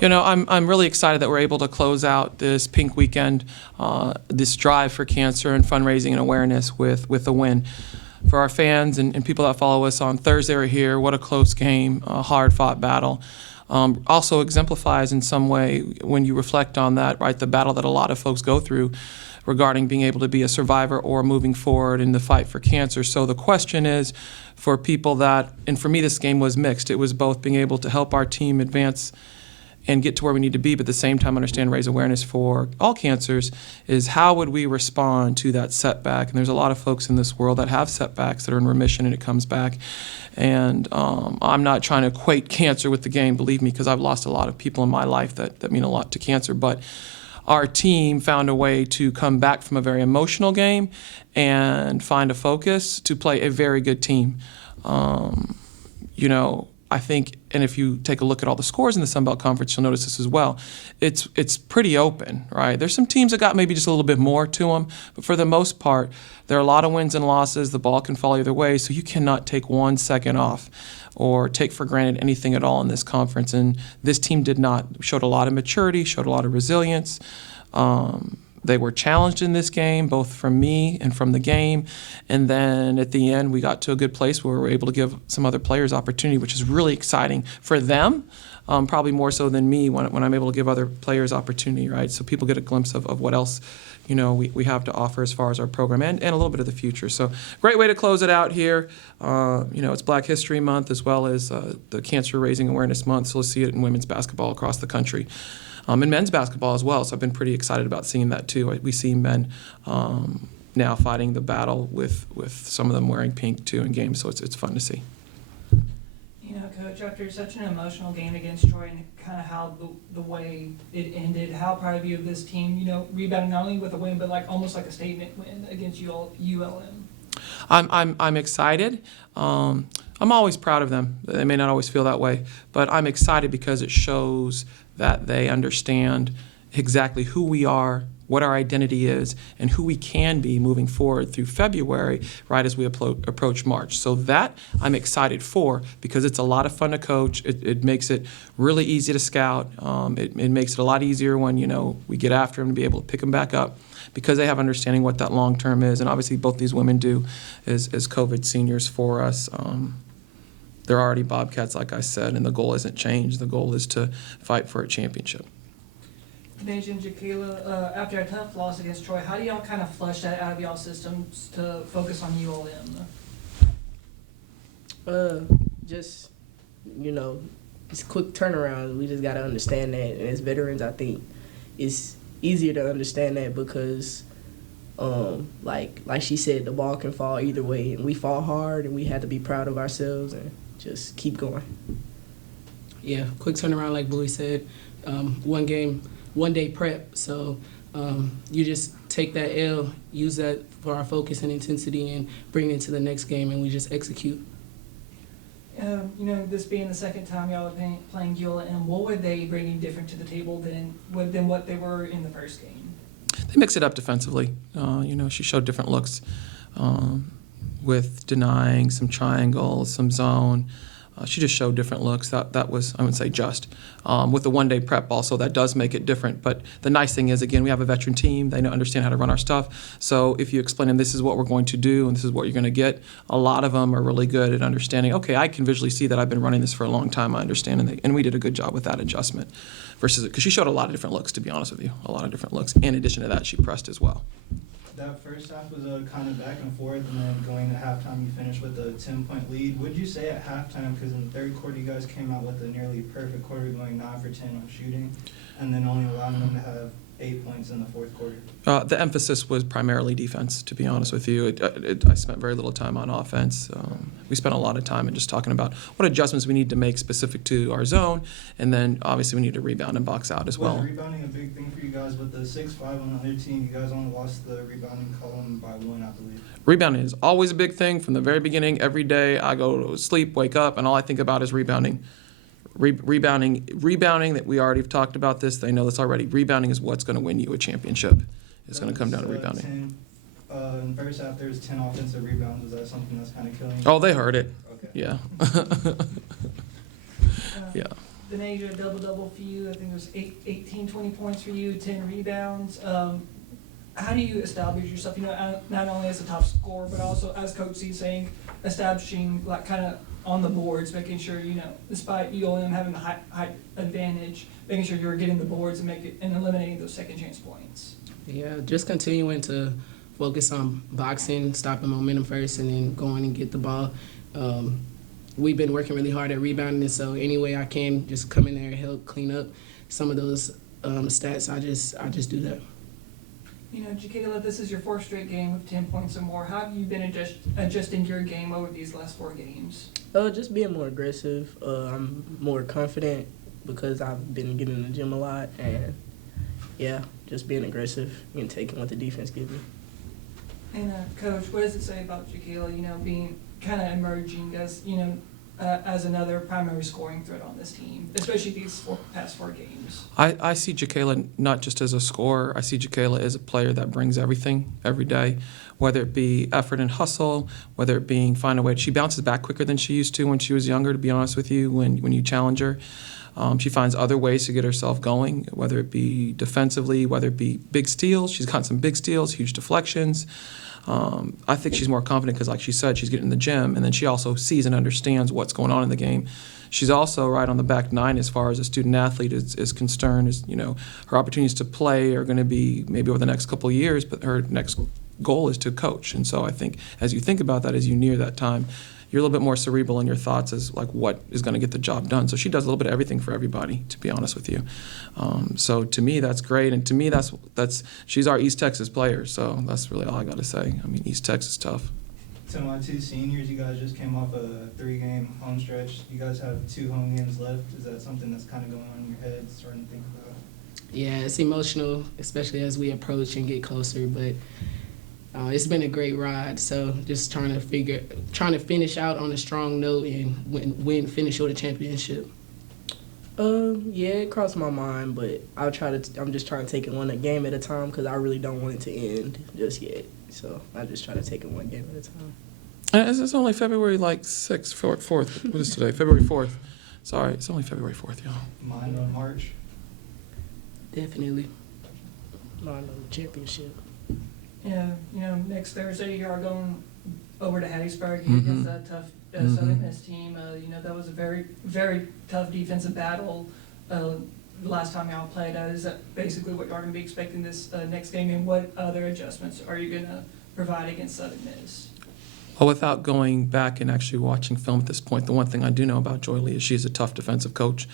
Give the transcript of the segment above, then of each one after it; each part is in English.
You know, I'm really excited that we're able to close out this Pink Weekend, this drive for cancer and fundraising and awareness with a win. For our fans and people that follow us on Thursday or here, what a close game, a hard-fought battle. Also exemplifies in some way when you reflect on that, right, the battle that a lot of folks go through regarding being able to be a survivor or moving forward in the fight for cancer. So the question is for people that, and for me this game was mixed. It was both being able to help our team advance and get to where we need to be, but at the same time understand, raise awareness for all cancers, is how would we respond to that setback? And there's a lot of folks in this world that have setbacks that are in remission and it comes back. And I'm not trying to equate cancer with the game, believe me, because I've lost a lot of people in my life that mean a lot to cancer. But our team found a way to come back from a very emotional game and find a focus to play a very good team. You know, I think, and if you take a look at all the scores in the Sun Belt Conference, you'll notice this as well. It's pretty open, right? There's some teams that got maybe just a little bit more to them, but for the most part, there are a lot of wins and losses. The ball can fall either way, so you cannot take 1 second off or take for granted anything at all in this conference. And this team did not. Showed a lot of maturity, showed a lot of resilience. They were challenged in this game, both from me and from the game. And then at the end, we got to a good place where we were able to give some other players opportunity, which is really exciting for them, probably more so than me when I'm able to give other players opportunity, right? So people get a glimpse of what else, you know, we have to offer as far as our program and a little bit of the future. So great way to close it out here. You know, it's Black History Month as well as the Cancer Raising Awareness Month, so we'll see it in women's basketball across the country. And men's basketball as well, so I've been pretty excited about seeing that too. We see men now fighting the battle with some of them wearing pink too in games, so it's fun to see. You know, Coach, after such an emotional game against Troy and kind of how the way it ended, how proud of you of this team, you know, rebounding not only with a win, but like almost like a statement win against ULM? I'm excited. I'm always proud of them. They may not always feel that way, but I'm excited because it shows that they understand exactly who we are, what our identity is, and who we can be moving forward through February, right as we approach March. So that I'm excited for because it's a lot of fun to coach. It makes it really easy to scout. It makes it a lot easier when, you know, we get after them to be able to pick them back up because they have understanding what that long term is. And obviously both these women do as COVID seniors for us. They're already Bobcats, like I said, and the goal isn't changed. The goal is to fight for a championship. Deja and Jaquila, after a tough loss against Troy, how do y'all kind of flush that out of y'all's systems to focus on ULM? Just, you know, it's quick turnaround. We just got to understand that. And as veterans, I think it's easier to understand that because, like she said, the ball can fall either way. And we fought hard, and we had to be proud of ourselves and just keep going. Yeah, quick turnaround, like Bowie said. One game, 1 day prep. So you just take that L, use that for our focus and intensity, and bring it into the next game, and we just execute. You know, this being the second time y'all are playing ULM, what were they bringing different to the table than what they were in the first game? They mix it up defensively. You know, she showed different looks with denying, some triangles, some zone. She just showed different looks. That was, I wouldn't say just. With the 1 day prep also, that does make it different. But the nice thing is, again, we have a veteran team. They understand how to run our stuff. So if you explain them this is what we're going to do and this is what you're going to get, a lot of them are really good at understanding, okay, I can visually see that I've been running this for a long time. I understand. And we did a good job with that adjustment. Versus, because she showed a lot of different looks, to be honest with you. A lot of different looks. In addition to that, she pressed as well. That first half was kind of back and forth, and then going to halftime, you finished with a 10-point lead. Would you say at halftime, because in the third quarter, you guys came out with a nearly perfect quarter, going 9 for 10 on shooting, and then only allowing them to have 8 points in the fourth quarter? The emphasis was primarily defense, to be honest with you. I spent very little time on offense. We spent a lot of time in just talking about what adjustments we need to make specific to our zone, and then obviously we need to rebound and box out as well. Was rebounding a big thing for you guys with the 6'5" on the other team? You guys only lost the rebounding column by 1, I believe. Rebounding is always a big thing from the very beginning. Every day I go to sleep, wake up, and all I think about is rebounding. Rebounding that we already have talked about this. They know this already. Rebounding is what's going to win you a championship. It's going to come down to rebounding. In the first half, there was 10 offensive rebounds. Was that something that's kind of killing you? Oh, they heard it. Okay. Yeah. Yeah. Denasia, double-double for you. I think it was 18, 20 points for you, 10 rebounds. How do you establish yourself, not only as a top scorer, but also, as Coach C saying, establishing, like, kind of on the boards, making sure, despite ULM having the height advantage, making sure you're getting the boards and eliminating those second chance points? Yeah, just continuing to focus on boxing, stopping momentum first, and then going and get the ball. We've been working really hard at rebounding, and so any way I can, just come in there and help clean up some of those stats. I just do that. Jaquela, this is your fourth straight game with 10 points or more. How have you been adjusting your game over these last 4 games? Just being more aggressive. I'm more confident because I've been getting in the gym a lot, and yeah, just being aggressive and taking what the defense gives me. And Coach, what does it say about Jaquela, being kind of emerging as another primary scoring threat on this team, especially these past 4 games? I see Jaquela not just as a scorer. I see Jaquela as a player that brings everything every day, whether it be effort and hustle, whether it being find a way. She bounces back quicker than she used to when she was younger, to be honest with you, when you challenge her. She finds other ways to get herself going, whether it be defensively, whether it be big steals. She's got some big steals, huge deflections. I think she's more confident because, like she said, she's getting in the gym, and then she also sees and understands what's going on in the game. She's also right on the back 9 as far as a student athlete is concerned. Her opportunities to play are going to be maybe over the next couple of years, but her next goal is to coach. And so I think as you think about that, as you near that time, you're a little bit more cerebral in your thoughts as like what is going to get the job done. So she does a little bit of everything for everybody, to be honest with you. So to me, that's great. And to me, that's she's our East Texas player. So that's really all I got to say. I mean, East Texas tough. To my 2 seniors, you guys just came off a 3-game home stretch. You guys have 2 home games left. Is that something that's kind of going on in your head, starting to think about? Yeah, it's emotional, especially as we approach and get closer, but it's been a great ride. So just trying to finish out on a strong note and finish with a championship. Yeah, it crossed my mind, but I'm just trying to take it one game at a time because I really don't want it to end just yet. So I just try to take it one game at a time. And it's only February 6th, 4th. What is today? February 4th. Sorry, it's only February 4th, y'all. Mind on March? Definitely. Mind on the championship. Yeah, next Thursday you are going over to Hattiesburg against that tough Southern Miss team. That was a very, very tough defensive battle the last time y'all played. Is that basically what y'all going to be expecting this next game? And what other adjustments are you going to provide against Southern Miss? Well, without going back and actually watching film at this point, the one thing I do know about Joy Lee is she's a tough defensive coach.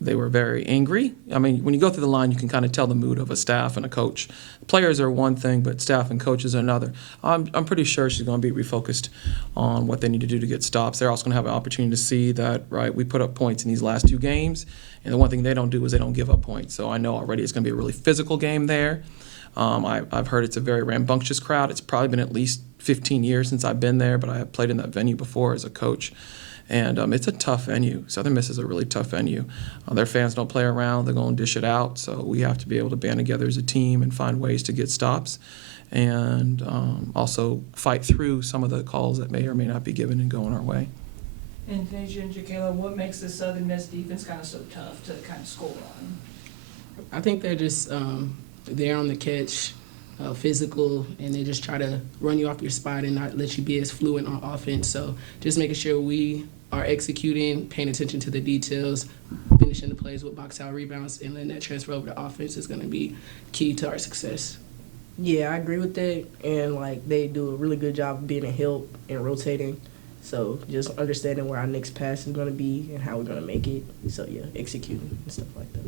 They were very angry. I mean, when you go through the line, you can kind of tell the mood of a staff and a coach. Players are one thing, but staff and coaches are another. I'm pretty sure she's going to be refocused on what they need to do to get stops. They're also going to have an opportunity to see that, right, we put up points in these last 2 games, and the one thing they don't do is they don't give up points. So I know already it's going to be a really physical game there. I've heard it's a very rambunctious crowd. It's probably been at least 15 years since I've been there, but I have played in that venue before as a coach. And it's a tough venue. Southern Miss is a really tough venue. Their fans don't play around. They're going to dish it out. So we have to be able to band together as a team and find ways to get stops and also fight through some of the calls that may or may not be given and going our way. And Denasia and Jaquela, what makes the Southern Miss defense kind of so tough to kind of score on? I think they're just they're on the catch, physical, and they just try to run you off your spot and not let you be as fluent on offense. So just making sure we are executing, paying attention to the details, finishing the plays with box-out rebounds, and letting that transfer over to offense is going to be key to our success. Yeah, I agree with that. And, they do a really good job of being a help and rotating. So just understanding where our next pass is going to be and how we're going to make it. So, yeah, executing and stuff like that.